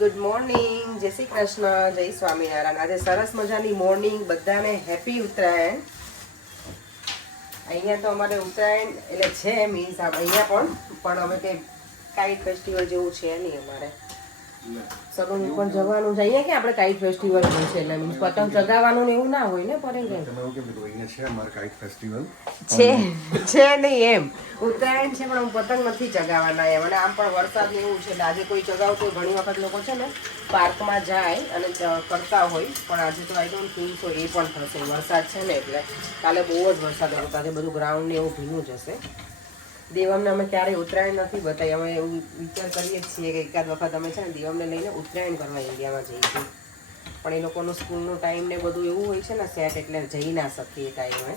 Good morning, જય શ્રી કૃષ્ણ, જય સ્વામિનારાયણ. આજે સરસ મજાની મોર્નિંગ, બધાને હેપી ઉત્તરાયણ. અહીંયા તો અમારે ઉત્તરાયણ એટલે છે મીન્સ અહીંયા પણ અમે કંઈ કાઇટ ફેસ્ટિવલ જેવું છે નહીં અમારે. સલૂન ઉપર જવાનું છે અહીંયા કે આપણે કાઇટ ફેસ્ટિવલ હોય છે એટલે મીન્સ પતંગ ચગાવવાનું ને એવું ના હોય ને પર છે નહીં એમ ઉત્તરાયણ છે પણ પતંગ નથી ચગાવવાના એમ. અને આમ પણ વરસાદ ને એવું છે એટલે આજે કોઈ ચગાવતું ઘણી વખત લોકો છે ને પાર્કમાં જાય અને કરતા હોય પણ આજે તો આઈ ડોન્ટ થિંક સો એ પણ થશે. વરસાદ છે ને એટલે કાલે બહુ જ વરસાદ હતો, આજે બધું ગ્રાઉન્ડ ને એવું ભીનું જ હશે. દેવમને અમે ક્યારેય ઉત્તરાયણ નથી બતાવી. અમે એવું વિચાર કરીએ જ છીએ કે એકાદ વખત અમે છે ને દેવમને લઈને ઉત્તરાયણ કરવા ઇન્ડિયામાં જઈશું પણ એ લોકોનું સ્કૂલનું ટાઈમ ને બધું એવું હોય છે ને સેટ એટલે જઈ ના શકીએ એ ટાઈમે.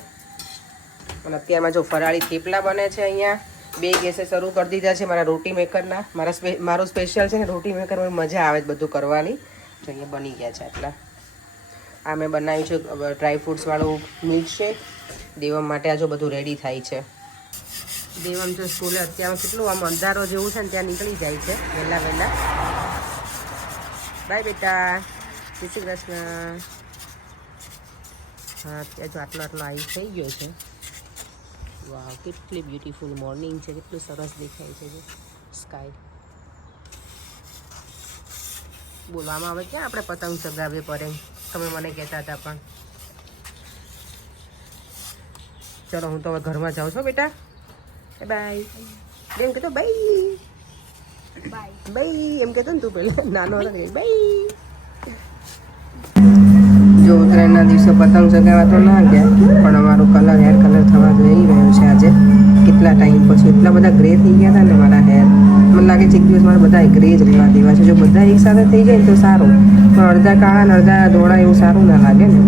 અને અત્યારમાં જો ફરાળી થેપલા બને છે અહીંયા 2 ગેસે શરૂ કરી દીધા છે મારા રોટી મેકરના. મારું સ્પેશિયલ છે ને રોટી મેકરમાં મજા આવે બધું કરવાની. જો અહીંયા બની ગયા છે એટલા. આ મેં બનાવ્યું છે ડ્રાયફ્રૂટ્સવાળું મિલ્કશેક. દેવમ માટે આ જો બધું રેડી થાય છે. દેવમ જો સ્કૂલે અત્યારમાં કેટલું આમ અંધારો જેવું છે ને ત્યાં નીકળી જાય છે વહેલા. બાય બેટા, જય શ્રી કૃષ્ણ. હા ત્યાં જો આટલો આવી થઈ ગયો છે. વાવ, કેટલી બ્યુટીફુલ મોર્નિંગ છે, કેટલું સરસ દેખાય છે સ્કાય. બોલવામાં આવે ક્યાં આપણે પતંગ ચગાવીએ પડે, તમે મને કહેતા હતા પણ. ચલો હું તો હવે ઘરમાં જાઉં છું બેટા. બાય એમ કહેતો બાય એમ કહેતો ને તું પહેલાં નાનો હતો ને બાય. જો ઉત્તરાયણના દિવસે પતંગ ચગાવવા તો ના ગયા પણ અમારો હેર કલર થવા જઈ રહ્યો છે આજે. કેટલા ટાઈમ પછી એટલા બધા ગ્રે થઈ ગયા હતા ને મારા હેર. મને લાગે છે એક દિવસ મારે બધા ગ્રે જ રહેવા દેવા છે. જો બધા એક સાથે થઈ જાય ને તો સારું, પણ અડધા કાળા ને અડધા ધોળા એવું સારું ના લાગે ને.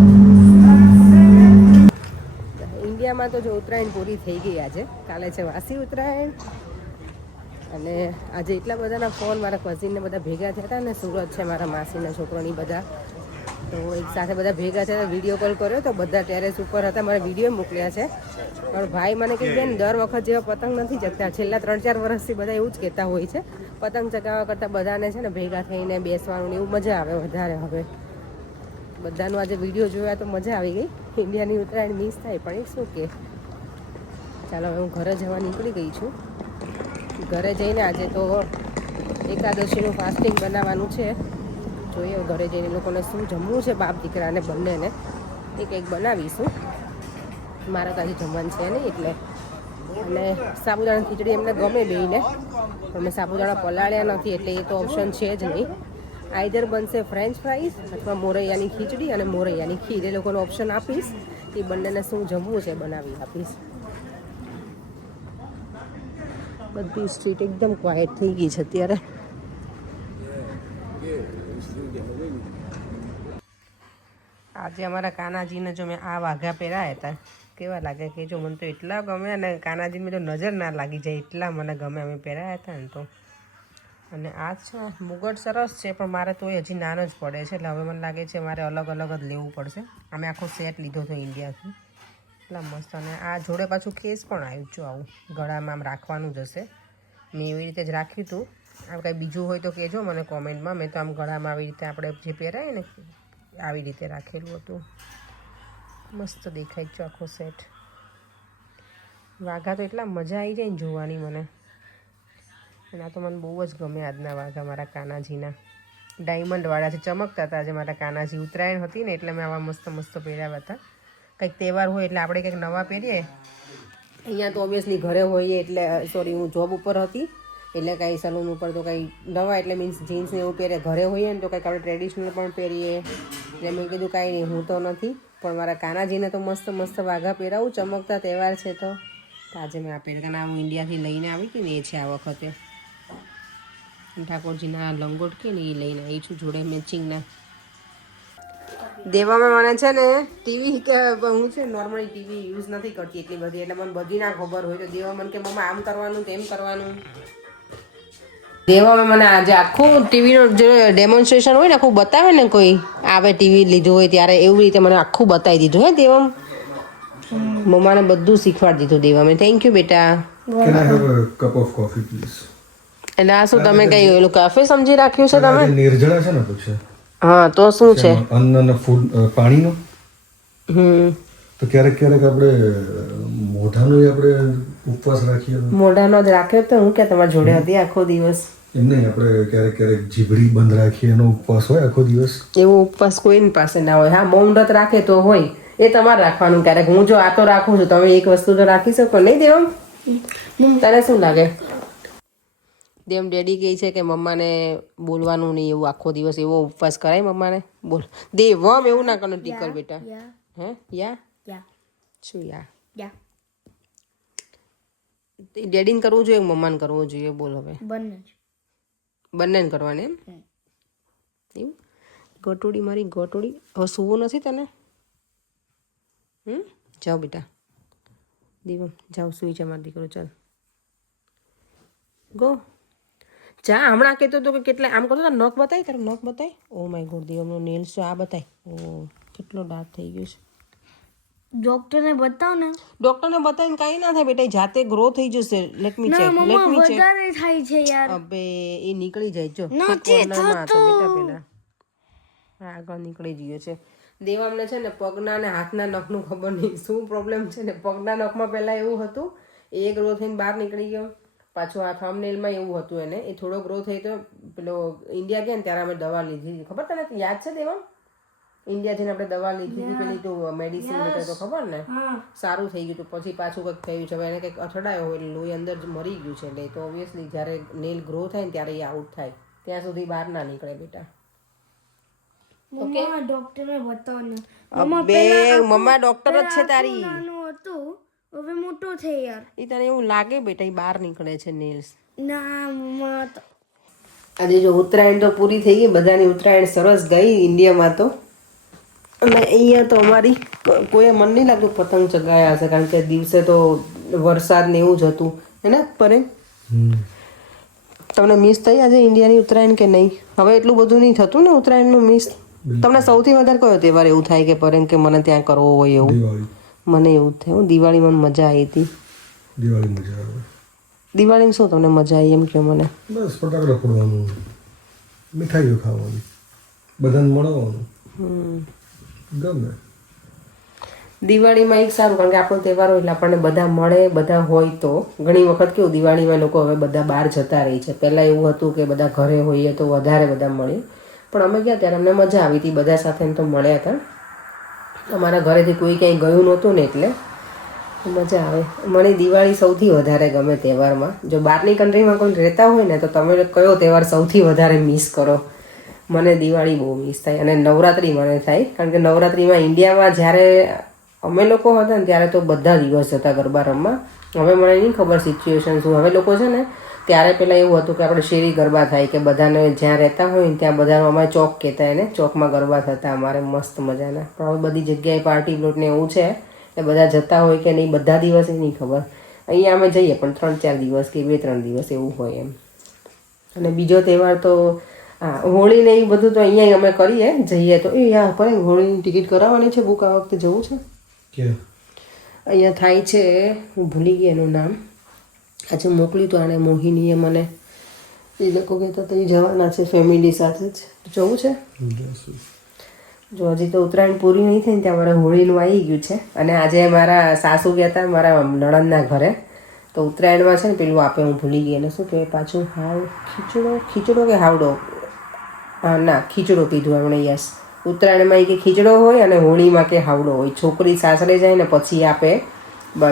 ઇન્ડિયામાં તો જો ઉત્તરાયણ પૂરી થઈ ગઈ આજે. કાલે છે વાસી ઉત્તરાયણ અને આજે એટલા બધાના ફોન મારા કઝિનને બધા ભેગા થયા હતા ને. સુરત છે મારા માસીના છોકરાની બધા, તો એક સાથે બધા ભેગા થયા, વિડીયો કોલ કર્યો તો બધા ટેરેસ ઉપર હતા. મારા વિડીયો મોકલ્યા છે પણ ભાઈ મને કહી બેન દર વખત જેવા પતંગ નથી ચગતા. છેલ્લા 3-4 વર્ષથી બધા એવું જ કહેતા હોય છે. પતંગ ચગાવવા કરતાં બધાને છે ને ભેગા થઈને બેસવાનું ને એવું મજા આવે વધારે. હવે બધાનું આજે વિડીયો જોયા તો મજા આવી ગઈ. ઇન્ડિયાની ઉત્તરાયણ મિસ થાય પણ એ શું કે. ચાલો હવે હું ઘરે જવા નીકળી ગઈ છું. ઘરે જઈને આજે તો એકાદશીનું ફાસ્ટિંગ બનાવવાનું છે. જોઈએ ઘરે જઈને લોકોને શું જમવું છે, બાપ દીકરાને બંનેને એક બનાવીશું. મારા તો આજે જમવાનું છે નહીં એટલે. અને સાબુદાણા ખીચડી એમને ગમે બેયને પણ મેં સાબુદાણા પલાળ્યા નથી એટલે એ તો ઓપ્શન છે જ નહીં. આઈધર બનશે ફ્રેન્ચ ફ્રાઈઝ અથવા મોરૈયાની ખીચડી અને મોરૈયાની ખીર. એ લોકોનો ઓપ્શન આપીશ. એ બંનેને શું જમવું છે બનાવી આપીશ. બધી સ્ટ્રીટ એકદમ ક્વાયટ થઈ ગઈ છે અત્યારે. આજે અમારા કાનાજીને જો મેં આ વાઘા પહેરાયા હતા કેવા લાગે કે જો મને તો એટલા ગમે અને કાનાજીને તો નજર ના લાગી જાય એટલા મને ગમે. અમે પહેરાયા હતા ને તો. અને આ છે મુગટ સરસ છે પણ મારે તો હજી નાનો જ પડે છે એટલે હવે મને લાગે છે મારે અલગ અલગ જ લેવું પડશે. અમે આખો સેટ લીધો હતો ઇન્ડિયાથી, એટલા મસ્ત. અને આ જોડે પાછું કેસ પણ આવ્યું છું આવું ગળામાં આમ રાખવાનું જ હશે. મેં એવી રીતે જ રાખ્યું હતું. આમ કંઈ બીજું હોય તો કહેજો મને કોમેન્ટમાં. મેં તો આમ ગળામાં આવી રીતે આપણે જે પહેરાય ને આવી રીતે રાખેલું હતું. મસ્ત દેખાય છે આખો સેટ. વાઘા તો એટલા મજા આવી જાય ને જોવાની મને. અને આ તો મને બહુ જ ગમે આજના વાઘા મારા કાનાજીના. ડાયમંડવાળા છે, ચમકતા હતા આજે મારા કાનાજી. ઉત્તરાયણ હતી ને એટલે મેં આવા મસ્ત મસ્ત પહેર્યા હતા. કંઈક તહેવાર હોય એટલે આપણે કંઈક નવા પહેરીએ. અહીંયા તો ઓબ્વિયસલી ઘરે હોઈએ એટલે સોરી હું જોબ ઉપર હતી એટલે કાંઈ સલૂન ઉપર તો કંઈ નવા એટલે મીન્સ જીન્સને એવું પહેરે. ઘરે હોઈએ ને તો કંઈક આપણે ટ્રેડિશનલ પણ પહેરીએ. એટલે મેં કીધું કાંઈ નહીં હું તો નથી પણ મારા કાનાજીને તો મસ્ત મસ્ત વાઘા પહેરાવું. ચમકતા તહેવાર છે તો આજે મેં આ પહેરવાના હું ઇન્ડિયાથી લઈને આવી હતી ને એ છે આ વખતે. ઠાકોરજીના લંગોટ કે ને એ લઈને આવી છું જોડે મેચિંગના. દેવામાં મને છે ને ટીવી કે હું છે નોર્મલી ટીવી યુઝ નથી કરતી એટલી બધી એટલે મને બધી ના ખબર હોય. તો દેવા મને કે મમ્મા આમ કરવાનું તેમ કરવાનું. દેવામાં મને આજે આખું ટીવીનું જે ડેમોન્સ્ટ્રેશન હોય ને આખું બતાવે ને કોઈ આવે ટીવી લીધું હોય ત્યારે એવી રીતે મને આખું બતાવી દીધું. હે દેવમ મમ્માને બધું શીખવાડી દીધું દેવામે. થેન્ક યુ બેટા. Can I have a cup of coffee, please? એટલે આ શું તમે કઈ ઓલું કાફે સમજી રાખ્યું છે તમે? નિર્જળા છે ને પછી હા તો શું છે? અન્ન અને ફૂડ પાણીનો. તો ક્યારેક ક્યારેક આપણે મોઢાનો આપણે ઉપવાસ રાખીએ. મોઢાનો જ રાખ્યો તો હું કે તમારી જોડે હતી આખો દિવસ. એમ નહીં, આપણે ક્યારેક ક્યારેક જીભડી બંધ રાખીએ એનો ઉપવાસ હોય આખો દિવસ. એવો ઉપવાસ કોઈની પાસે ના હોય. હા મૌન વ્રત રાખે તો હોય, એ તમારે રાખવાનું. ક્યારેક હું જો આ તો રાખું છું, તમે એક વસ્તુ તો રાખી શકો નહીં દેવમ? તને શું લાગે? દેમ ડેડી કહે છે કે મમ્માને બોલવાનું નહીં એવું આખો દિવસ, એવો ઉપવાસ કરાય મમ્માને? બોલ દેવમ, એવું ના કરો ટીકર બેટા. હે યા શું યા ડેડીને કરવું જોઈએ મમ્માને કરવું જોઈએ? બોલ હવે. બંને કરવાની એમ? એવું ગટોડી મારી ગટોડી. હવે સૂવું નથી તને? જાઓ બેટા દીવમ, જાઓ સુઈ જા મારી દીકરો. ચાલ ગો જા. હમણાં કહેતો હતો કે કેટલા આમ કરતો નખ બતાય, તારું નખ બતાય. ઓ માય ગોડ દીવમનો નેલ્સ આ બતાય. ઓ કેટલો ડાર્ક થઈ ગયો છે. ડોક્ટરને બતાવ ને. ડોક્ટરને બતાવીને કાંઈ ના થાય બેટા, જાતે ગ્રો થઈ જશે. Let me check, let me check. વધારે થાય છે યાર. અબે એ નીકળી જાય જો. નથી કોર્નરમાં હતો બેટા પેલા. આગળ નીકળી ગયો છે. દેવામને છે ને પગના ને હાથના નખનું ખબર નહીં શું પ્રોબ્લેમ છે ને. પગના નખમાં પહેલાં એવું હતું, એ ગ્રો થઈને બહાર નીકળી ગયો. પાછું આ થંબનેલમાં એવું હતું એને, એ થોડો ગ્રો થઈ તો પેલો ઇન્ડિયા ગયા ને ત્યારે અમે દવા લીધી. ખબર તને યાદ છે દેવા? ઇન્ડિયા જઈને આપણે દવા લીધી હતી પેલી તો મેડિસિન લીધી તો ખબર ને, સારું થઈ ગયું. તો પછી પાછું કંઈક થયું છે. હવે એને કંઈક અથડાયો હોય એટલે લોહી અંદર મરી ગયું છે. એટલે તો ઓબ્વિયસલી જ્યારે નેલ ગ્રો થાય ને ત્યારે એ આઉટ થાય, ત્યાં સુધી બહાર ના નીકળે બેટા. મમ્મા ડોક્ટરને બતાવ ને. મમ્મા ડોક્ટર જ છે તારી. નાનું હતું, હવે મોટો થઈ યાર. એ તને એવું લાગે બેટા એ બહાર નીકળે છે નેલ્સ? ના મમ્મા. આજે જો ઉત્તરાયણ તો પૂરી થઈ ગઈ, બધાની ઉત્તરાયણ સરસ ગઈ ઇન્ડિયામાં તો. અને અહીંયા તો અમારી કોઈ મન નહીં લાગતું પતંગ ચગાયા હશે, કારણ કે દિવસે તો વરસાદ ને એવું જ હતું. હે ને પરે? તમને મિસ થઈ આજે ઇન્ડિયાની ઉત્તરાયણ કે નહીં? હવે એટલું બધું નહીં થતું ને ઉત્તરાયણનું મિસ. તમને સૌથી વધારે કયો તહેવાર એવું થાય કે પરે કે મને ત્યાં કરવો હોય એવું? મને એવું થયું દિવાળીમાં મજા આવી હતી. દિવાળી મજા આવે. દિવાળીમાં શું તમને મજા આવી એમ કહો મને? બસ ફટાકડા ફોડવાનું, મીઠાઈઓ ખાવાની, બધાને મળવાનું ગમે. દિવાળીમાં એક સારું, કારણ કે આપણો તહેવાર હોય એટલે આપણને બધા મળે, બધા હોય. તો ઘણી વખત કેવું દિવાળીમાં લોકો હવે બધા બહાર જતા રહે છે. પહેલાં એવું હતું કે બધા ઘરે હોઈએ તો વધારે બધા મળે. પણ અમે ગયા ત્યારે અમને મજા આવી હતી, બધા સાથે તો મળ્યા હતા. અમારા ઘરેથી કોઈ ક્યાંય ગયું નહોતું ને એટલે મજા આવે. મને દિવાળી સૌથી વધારે ગમે તહેવારમાં. જો બહારની કન્ટ્રીમાં કોઈ રહેતા હોય ને તો તમે કયો તહેવાર સૌથી વધારે મિસ કરો? મને દિવાળી બહુ મિસ થાય. અને નવરાત્રિ મને થાય, કારણ કે નવરાત્રિમાં ઇન્ડિયામાં જ્યારે અમે લોકો હતા ને ત્યારે તો બધા દિવસ જતા ગરબા રમવા. હવે મને નહીં ખબર સિચ્યુએશન શું. હવે લોકો છે ને ત્યારે પહેલાં એવું હતું કે આપણે શેરી ગરબા થાય, કે બધાને જ્યાં રહેતા હોય ને ત્યાં બધાનો અમારે ચોક કહેતા એને, ચોકમાં ગરબા થતા અમારે મસ્ત મજાના. પણ હવે બધી જગ્યાએ પાર્ટી પ્લોટ ને એવું છે એટલે બધા જતા હોય કે નહીં બધા દિવસે નહીં ખબર. અહીંયા અમે જઈએ પણ 3-4 દિવસ કે 2-3 દિવસ એવું હોય એમ. અને બીજો તહેવાર તો હા હોળી ને એ બધું તો અહીંયા અમે કરીએ, જઈએ તો. એ યાર પર હોળીની ટિકિટ કરાવવાની છે, બુક આ વખતે જવું છે. અહીંયા થાય છે, હું ભૂલી ગઈ એનું નામ. આજે મોકલ્યું તો આણે મોહિનીએ મને. એ લોકો કહેતા તો એ જવાના છે ફેમિલી સાથે જ. જવું છે. જો હજી તો ઉત્તરાયણ પૂરી નહીં થઈ ને ત્યાં મારે હોળીનું આવી ગયું છે. અને આજે મારા સાસુ ગયા હતા મારા નણંદના ઘરે. તો ઉત્તરાયણમાં છે ને પેલું આપે, હું ભૂલી ગઈ એને શું કહેવાય પાછું, ખીચડો કે હાવડો? હા ના ખીચડો કીધું એમણે. યસ, ઉત્તરાયણમાં એ કે ખીચડો હોય અને હોળીમાં કે હાવડો હોય. છોકરી સાસરે જાય ને પછી આપે,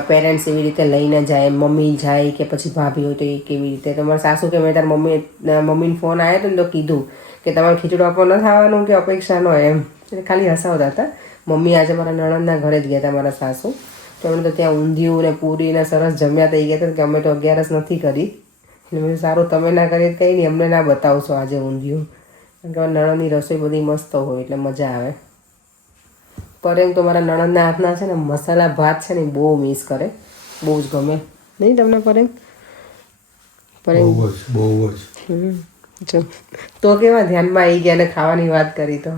પેરેન્ટ્સ એવી રીતે લઈને જાય, મમ્મી જાય કે પછી ભાભી હોય તો એ કેવી રીતે. તો મારા સાસુ કે મેં તારા મમ્મીને ફોન આવ્યો હતો ને તો કીધું કે તમારે ખીચડો આપવા નથી આવવાનું કે અપેક્ષા ન હોય એમ. એટલે ખાલી હસાવતા હતા. મમ્મી આજે મારા નણંદના ઘરે જ ગયા હતા મારા સાસુ. તો એમણે તો ત્યાં ઊંધિયું ને પૂરી ને સરસ જમ્યા થઈ ગયા હતા કે અમે તો 11 નથી કરી. એટલે મેં સારું તમે ના કરીએ કંઈ નહીં, અમને ના બતાવશો આજે ઊંધિયું. કારણ કે નણંદની રસોઈ બધી મસ્ત હોય એટલે મજા આવે. પરેમ તો મારા નણંદના હાથના છે ને મસાલા ભાત છે ને બહુ મિસ કરે, બહુ જ ગમે. નહીં તમને પરેમ? પરેમ બહુ જ. જો તો કેવા ધ્યાનમાં આવી ગયા અને ખાવાની વાત કરી તો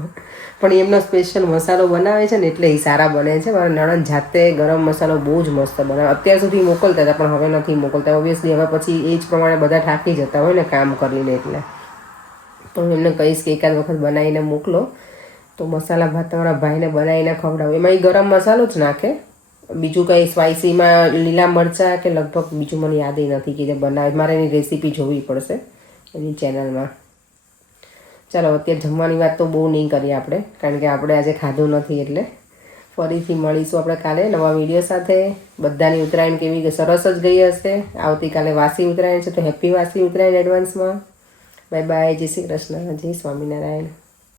પણ એમનો સ્પેશિયલ મસાલો બનાવે છે ને એટલે એ સારા બને છે. મારા નણંદ જાતે ગરમ મસાલો બહુ જ મસ્ત બનાવે. અત્યાર સુધી મોકલતા હતા પણ હવે નથી મોકલતા. ઓબ્વિયસલી હવે પછી એ જ પ્રમાણે બધા થાકી જતા હોય ને કામ કરીને, એટલે તો હું એમને કહીશ કે એકાદ વખત બનાવીને મોકલો તો મસાલા ભાત તમારા ભાઈને બનાવીને ખવડાવો. એમાં એ ગરમ મસાલો જ નાખે, બીજું કંઈ સ્પાઇસીમાં લીલા મરચાં કે લગભગ બીજું મને યાદ નથી કે જે બનાવે. મારે એની રેસીપી જોવી પડશે એની ચેનલમાં. ચાલો અત્યારે જમવાની વાત તો બહુ નહીં કરીએ આપણે, કારણ કે આપણે આજે ખાધું નથી. એટલે ફરીથી મળીશું આપણે કાલે નવા વિડીયો સાથે. બધાની ઉત્તરાયણ કેવી સરસ જ ગઈ હશે. આવતીકાલે વાસી ઉત્તરાયણ છે તો હેપી વાસી ઉત્તરાયણ એડવાન્સમાં. Bye bye. જય શ્રી કૃષ્ણ. જય સ્વામિનારાયણ.